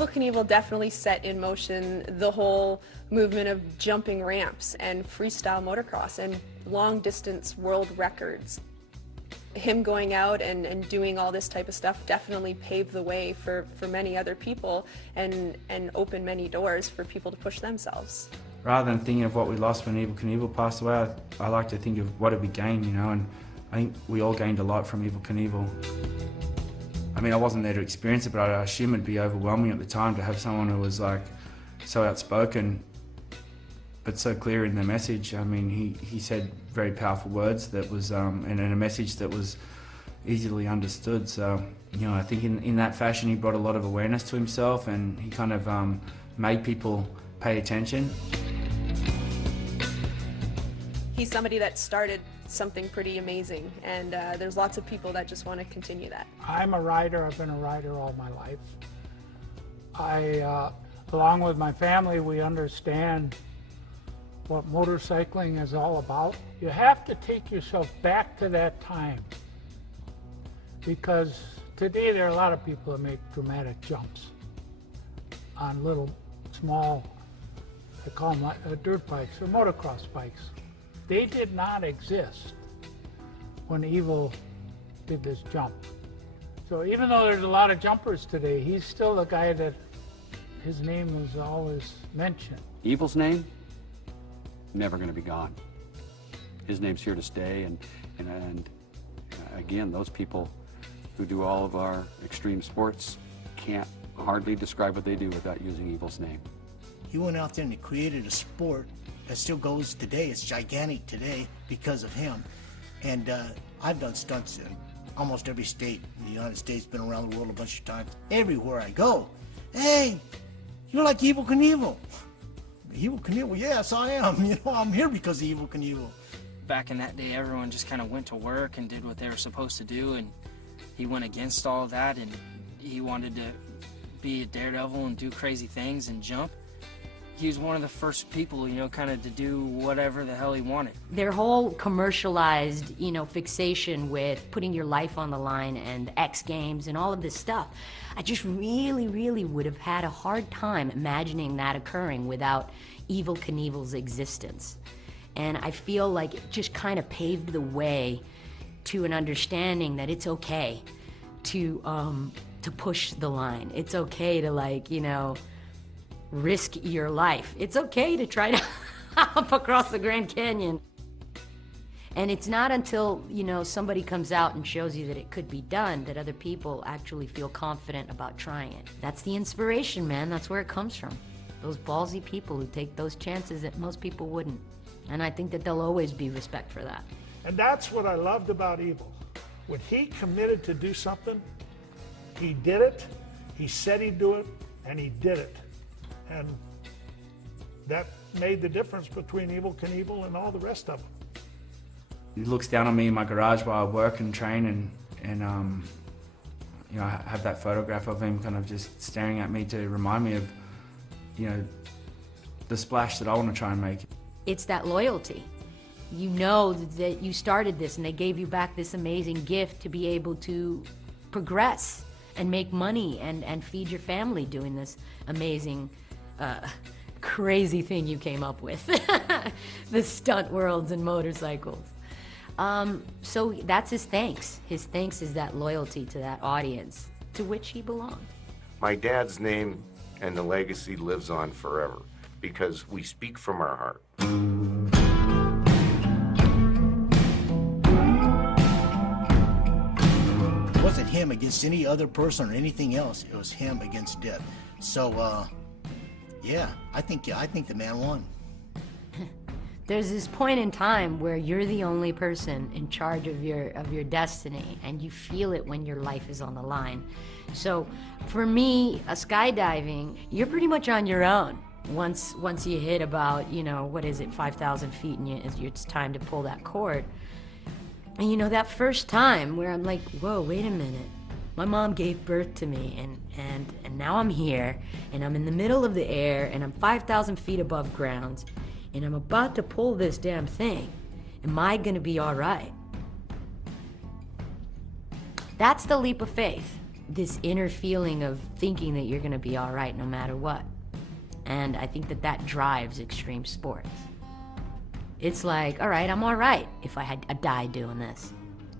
Evel Knievel definitely set in motion the whole movement of jumping ramps and freestyle motocross and long-distance world records. Him going out and doing all this type of stuff definitely paved the way for many other people and opened many doors for people to push themselves. Rather than thinking of what we lost when Evel Knievel passed away, I like to think of what did we gain, you know, and I think we all gained a lot from Evel Knievel. I mean, I wasn't there to experience it, but I assume it'd be overwhelming at the time to have someone who was like so outspoken but so clear in the message. I mean, he said very powerful words that was, and a message that was easily understood. So, you know, I think in that fashion he brought a lot of awareness to himself, and he kind of made people pay attention. He's somebody that started something pretty amazing, and there's lots of people that just want to continue that. I'm a rider. I've been a rider all my life. Along with my family, we understand what motorcycling is all about. You have to take yourself back to that time, because today there are a lot of people that make dramatic jumps on little, small, they call them dirt bikes or motocross bikes. They did not exist when Evel did this jump. So even though there's a lot of jumpers today, he's still the guy that his name is always mentioned. Evel's name? Never going to be gone. His name's here to stay, and again, those people who do all of our extreme sports can't hardly describe what they do without using Evel's name. He went out there and he created a sport that still goes today. It's gigantic today because of him. And I've done stunts in almost every state in the United States, been around the world a bunch of times. Everywhere I go, hey, you're like Evel Knievel. Evel Knievel, yes, I am. You know, I'm here because of Evel Knievel. Back in that day, everyone just kind of went to work and did what they were supposed to do, and he went against all of that, and he wanted to be a daredevil and do crazy things and jump. He was one of the first people, you know, kind of to do whatever the hell he wanted. Their whole commercialized, you know, fixation with putting your life on the line and X Games and all of this stuff, I just really, really would have had a hard time imagining that occurring without Evel Knievel's existence. And I feel like it just kind of paved the way to an understanding that it's okay to push the line. It's okay to, like, you know, risk your life. It's okay to try to hop across the Grand Canyon. And it's not until, you know, somebody comes out and shows you that it could be done that other people actually feel confident about trying it. That's the inspiration, man. That's where it comes from. Those ballsy people who take those chances that most people wouldn't. And I think that there'll always be respect for that. And that's what I loved about Evel. When he committed to do something, he did it, he said he'd do it, and he did it. And that made the difference between Evel Knievel and all the rest of them. He looks down on me in my garage while I work and train, and you know, I have that photograph of him kind of just staring at me to remind me of, you know, the splash that I want to try and make. It's that loyalty. You know that you started this and they gave you back this amazing gift to be able to progress and make money and feed your family doing this amazing crazy thing you came up with, the stunt worlds and motorcycles. So that's his thanks. His thanks is that loyalty to that audience to which he belonged. My dad's name and the legacy lives on forever because we speak from our heart. It wasn't him against any other person or anything else. It was him against death. So, yeah, I think the man won. There's this point in time where you're the only person in charge of your destiny, and you feel it when your life is on the line. So, for me, skydiving, you're pretty much on your own. Once you hit about, you know, what is it, 5,000 feet, and it's time to pull that cord. And you know, that first time where I'm like, whoa, wait a minute. My mom gave birth to me, and now I'm here, and I'm in the middle of the air, and I'm 5,000 feet above ground, and I'm about to pull this damn thing. Am I gonna be all right? That's the leap of faith. this inner feeling of thinking that you're going to be all right no matter what. And I think that that drives extreme sports. It's like, all right, I'm all right if I die doing this,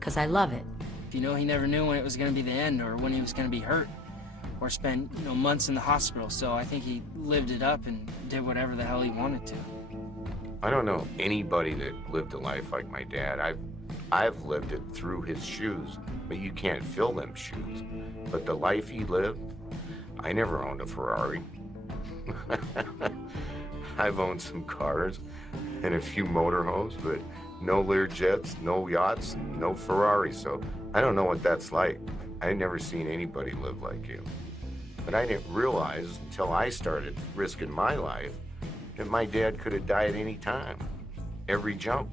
because I love it. You know, he never knew when it was going to be the end or when he was going to be hurt or spend, you know, months in the hospital. So I think he lived it up and did whatever the hell he wanted to. I don't know anybody that lived a life like my dad. I've lived it through his shoes, but you can't fill them shoes. But the life he lived, I never owned a Ferrari. I've owned some cars and a few motorhomes, but no Learjets, no yachts, no Ferraris. So I don't know what that's like. I never seen anybody live like you. But I didn't realize until I started risking my life that my dad could have died any time, every jump.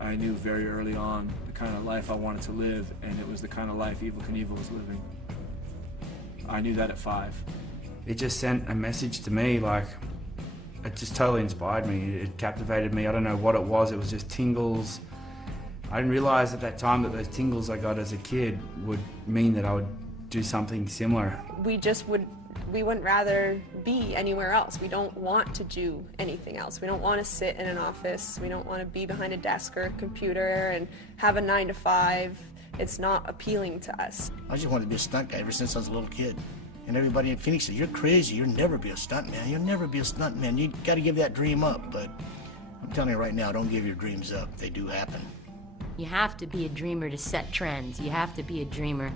I knew very early on the kind of life I wanted to live, and it was the kind of life Evel Knievel was living. I knew that at 5. It just sent a message to me, like, it just totally inspired me. It captivated me. I don't know what it was just tingles. I didn't realize at that time that those tingles I got as a kid would mean that I would do something similar. We wouldn't rather be anywhere else. We don't want to do anything else. We don't want to sit in an office. We don't want to be behind a desk or a computer and have a 9 to 5. It's not appealing to us. I just wanted to be a stunt guy ever since I was a little kid. And everybody in Phoenix said, you're crazy, you'll never be a stunt man. You'll never be a stunt man. You got to give that dream up. But I'm telling you right now, don't give your dreams up. They do happen. You have to be a dreamer to set trends. You have to be a dreamer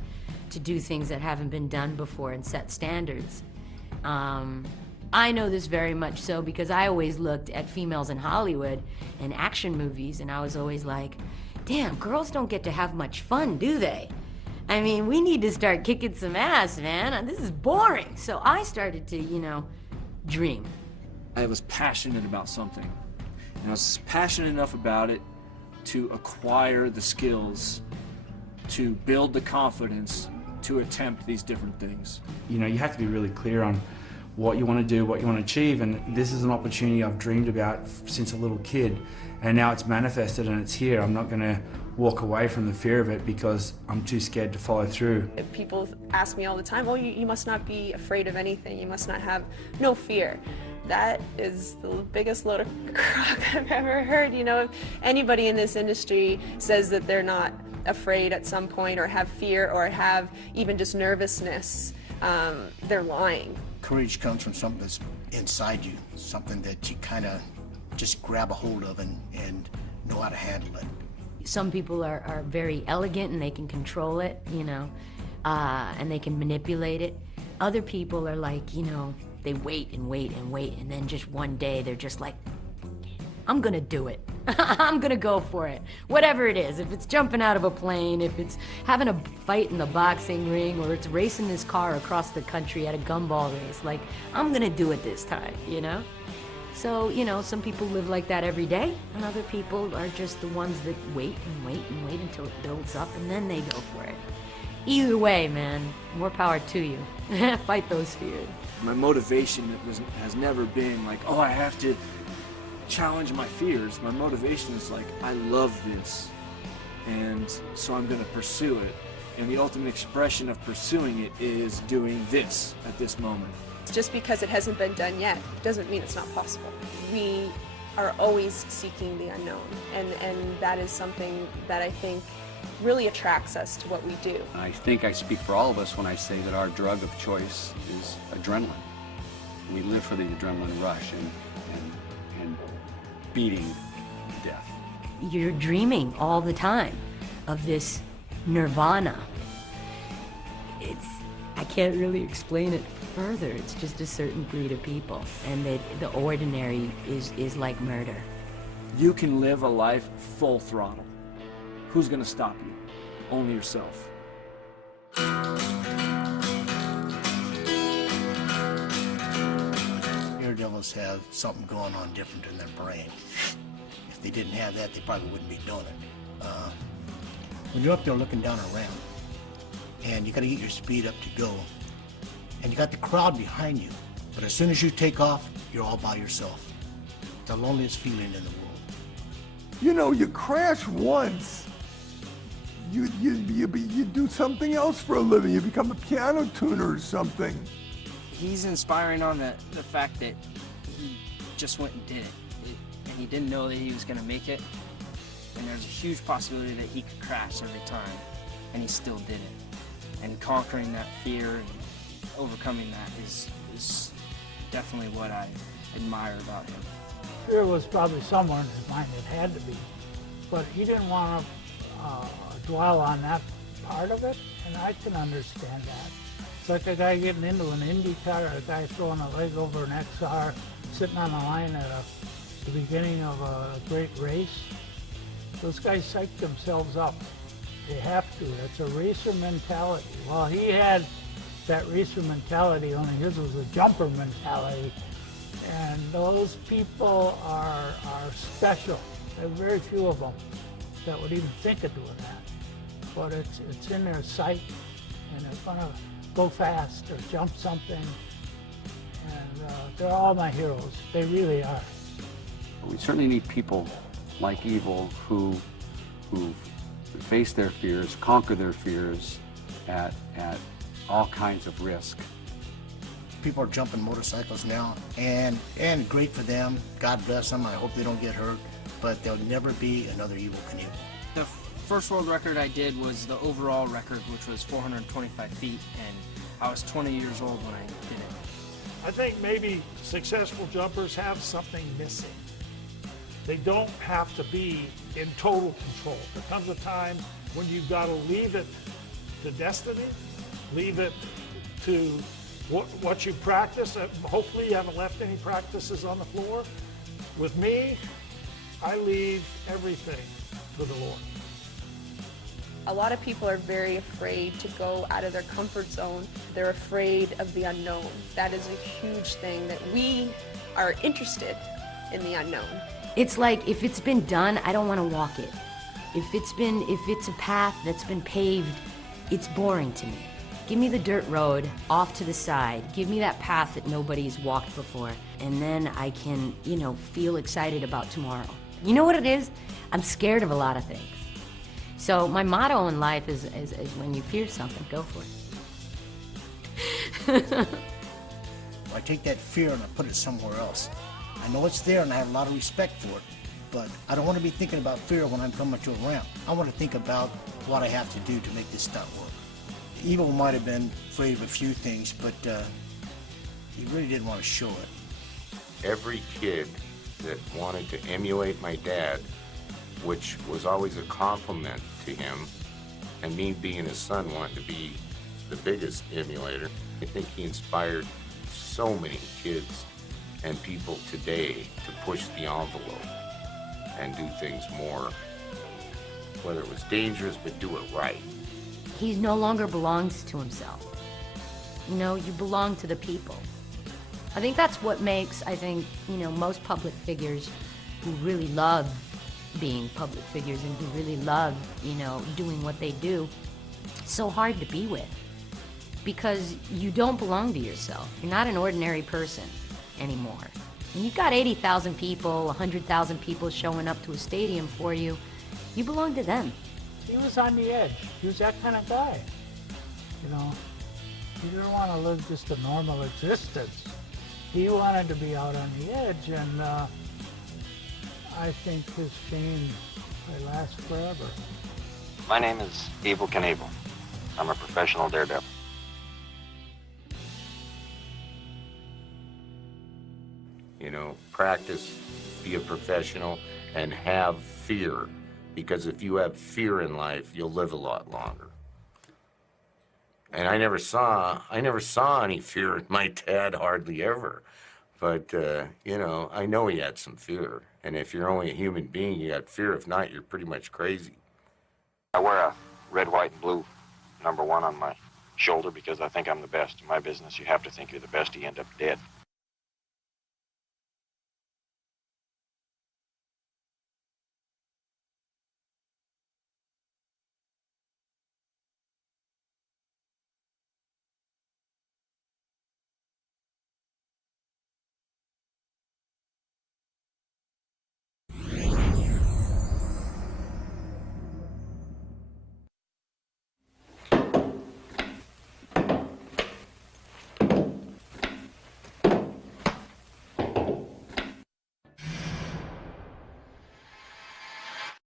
to do things that haven't been done before and set standards. I know this very much so because I always looked at females in Hollywood and action movies, and I was always like, damn, girls don't get to have much fun, do they? I mean, we need to start kicking some ass, man. This is boring. So I started to, you know, dream. I was passionate about something, and I was passionate enough about it to acquire the skills, to build the confidence to attempt these different things. You know, you have to be really clear on what you want to do, what you want to achieve, and this is an opportunity I've dreamed about since a little kid, and now it's manifested and it's here. I'm not going to walk away from the fear of it because I'm too scared to follow through. People ask me all the time, oh, you must not be afraid of anything. You must not have no fear. That is the biggest load of crock I've ever heard. You know, if anybody in this industry says that they're not afraid at some point or have fear or have even just nervousness, they're lying. Courage comes from something that's inside you, something that you kind of just grab a hold of and know how to handle it. Some people are very elegant and they can control it, you know, and they can manipulate it. Other people are like, you know, they wait and wait and wait, and then just one day they're just like, I'm gonna do it. I'm gonna go for it. Whatever it is, if it's jumping out of a plane, if it's having a fight in the boxing ring, or it's racing this car across the country at a gumball race, like, I'm gonna do it this time, you know? So, you know, some people live like that every day, and other people are just the ones that wait and wait and wait until it builds up, and then they go for it. Either way, man, more power to you. Fight those fears. My motivation has never been like, oh, I have to challenge my fears. My motivation is like, I love this, and so I'm going to pursue it. And the ultimate expression of pursuing it is doing this at this moment. Just because it hasn't been done yet doesn't mean it's not possible. We are always seeking the unknown, and that is something that I think really attracts us to what we do. I think I speak for all of us when I say that our drug of choice is adrenaline. We live for the adrenaline rush and beating death. You're dreaming all the time of this nirvana. I can't really explain it further. It's just a certain breed of people, and that the ordinary is like murder. You can live a life full throttle. Who's gonna stop you? Only yourself. Daredevils have something going on different in their brain. If they didn't have that, they probably wouldn't be doing it. When you're up there looking down around, and you got to get your speed up to go, and you got the crowd behind you, but as soon as you take off, you're all by yourself. It's the loneliest feeling in the world. You know, you crash once, you do something else for a living. You become a piano tuner or something. He's inspiring on the fact that he just went and did it. And he didn't know that he was going to make it. And there's a huge possibility that he could crash every time, and he still did it. And conquering that fear and overcoming that is definitely what I admire about him. Fear was probably somewhere in his mind, it had to be. But he didn't want to dwell on that part of it, and I can understand that. It's like a guy getting into an Indy car, or a guy throwing a leg over an XR, sitting on the line at the beginning of a great race. Those guys psych themselves up. They have to. It's a racer mentality. Well, he had that racer mentality, only his was a jumper mentality. And those people are special. There are very few of them that would even think of doing that. But it's in their sight, and they're gonna go fast or jump something. And they're all my heroes. They really are. We certainly need people like Evel who face their fears, conquer their fears at all kinds of risk. People are jumping motorcycles now, and great for them. God bless them. I hope they don't get hurt, but there'll never be another Evel Knievel. The first world record I did was the overall record, which was 425 feet, and I was 20 years old when I did it. I think maybe successful jumpers have something missing. They don't have to be in total control. There comes a time when you've got to leave it to destiny, leave it to what you practice. Hopefully you haven't left any practices on the floor. With me, I leave everything to the Lord. A lot of people are very afraid to go out of their comfort zone. They're afraid of the unknown. That is a huge thing, that we are interested in the unknown. It's like, if it's been done, I don't want to walk it. If it's a path that's been paved, it's boring to me. Give me the dirt road off to the side. Give me that path that nobody's walked before. And then I can, feel excited about tomorrow. You know what it is? I'm scared of a lot of things. So my motto in life is when you fear something, go for it. I take that fear and I put it somewhere else. I know it's there and I have a lot of respect for it, but I don't want to be thinking about fear when I'm coming to a ramp. I want to think about what I have to do to make this stunt work. Evel might have been afraid of a few things, but he really didn't want to show it. Every kid that wanted to emulate my dad, which was always a compliment to him, and me being his son wanting to be the biggest emulator, I think he inspired so many kids and people today to push the envelope and do things more, whether it was dangerous, but do it right. He no longer belongs to himself. You belong to the people. I think that's what makes, most public figures who really love being public figures and who really love, doing what they do, so hard to be with. Because you don't belong to yourself. You're not an ordinary person anymore. When you've got 80,000 people, 100,000 people showing up to a stadium for you, you belong to them. He was on the edge. He was that kind of guy. He didn't want to live just a normal existence. He wanted to be out on the edge, and I think his fame may last forever. My name is Evel Knievel. I'm a professional daredevil. Practice, be a professional, and have fear. Because if you have fear in life, you'll live a lot longer. And I never saw any fear in my dad, hardly ever. But, I know he had some fear. And if you're only a human being, you got fear. If not, you're pretty much crazy. I wear a red, white, and blue #1 on my shoulder because I think I'm the best. In my business, you have to think you're the best, you end up dead.